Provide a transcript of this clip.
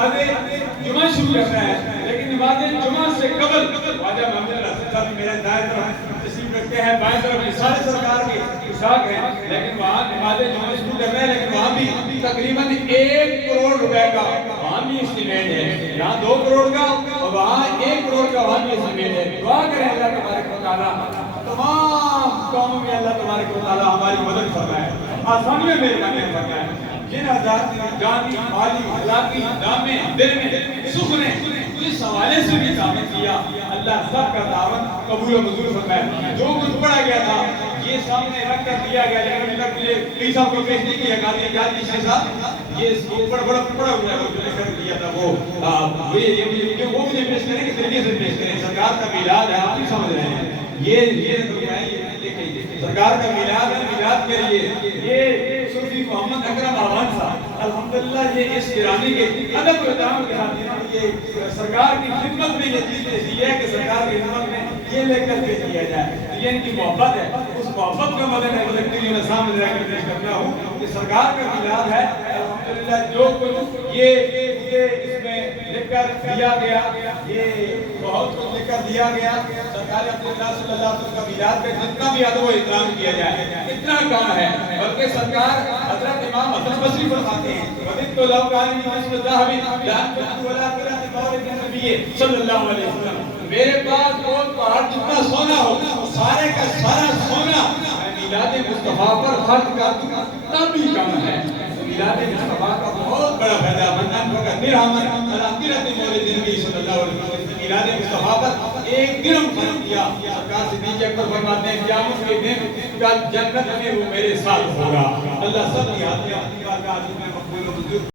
نماز جمعہ شروع کرتا ہے، لیکن نماز جمعہ سے قبل خواجہ محمد الحسن صاحب میرے دائیں طرف تشریف رکھتے ہیں، بائیں طرف رسالہ سرکار کے پوشاک ہیں، لیکن وہاں نماز جمعہ شروع کر رہے ہیں، لیکن وہاں بھی تقریباً 1 کروڑ روپے کا وہاں بھی اسٹیمیٹ ہے، یہاں 2 کروڑ کا اور وہاں 1 کروڑ کا وہاں بھی اسٹیمیٹ ہے۔ دعا کریں اللہ تبارک و تعالیٰ تمام قوموں میں اللہ تبارک و تعالیٰ ہماری مدد فرمائے، آسانیاں مہربانی فرمائے، جن حضرات نے جانی مالی اخلاقی دامے دل میں سکھ نے اس حوالے سے بھی کام کیا، اللہ سب کا دعوت قبول و منظور فرمائے۔ جو کچھ پڑھا گیا تھا یہ سامنے رکھ کر دیا گیا، لیکن ابھی تک مجھے کئی صاحب کو پیش نہیں کیا قاضی اعجاز کی شیخ صاحب، یہ بڑا پڑھا ہوا ہے وہ جو لے کر دیا تھا، وہ مجھے پیش کریں کہ طریقے سے پیش کریں۔ سرکار کا میلاد ہے، آپ بھی سمجھ رہے ہیں، یہ سرکار کا میلاد ہے، میلاد کے لیے یہ صوفی محمد اکرم آوان صاحب الحمدللہ یہ اس گرانے کے ادب و احترام کے ساتھ یہ سرکار کی خدمت میں یہ چیز ایسی ہے کہ سرکار کی خدمت میں یہ لے کر پیش کیا جائے، یہ ان کی محبت ہے، اس محبت کا مدن ہے مدد کے لیے میں سامنے رہ کر پیش کرتا ہوں کہ سرکار کا میلاد ہے الحمدللہ، جو کچھ یہ اس میں لکھ کر دیا گیا، یہ بہت کچھ لکھ کر دیا گیا، سرکار عبداللہ صلی اللہ علیہ وسلم کا میلاد کا جتنا بھی ادب و احترام کیا جائے اتنا کام ہے، بلکہ سرکار حضرت امام حسن بصری فرماتے ہیں وَدِدْتُ لَوْ كَانَ لِي مِثْلُ الذَّهَبِ لَأَنفَقْتُ عَلَىٰ قِرَاءَةِ مَوْلِدِ النَّبِيِّ صلی اللہ علیہ وسلم، میرے پاس بہت پہاڑ جتنا سونا ہو سارے کا سارا سونا میں میلاد مصطفیٰ پر خرچ کر دوں، تب بھی کم ہے۔ میلاد مصطفیٰ کا بہت بڑا فائدہ من انفق درہما علی قرأۃ مولد النبی صلی اللہ علیہ وسلم، میلاد مصطفیٰ پر 1 درہم خرچ کیا، سرکار صدیق اکبر فرماتے ہیں قیامت کے دن کا جنت میں وہ میرے ساتھ ہوگا۔ اللہ سب کی حاضری میں مقبول و منظور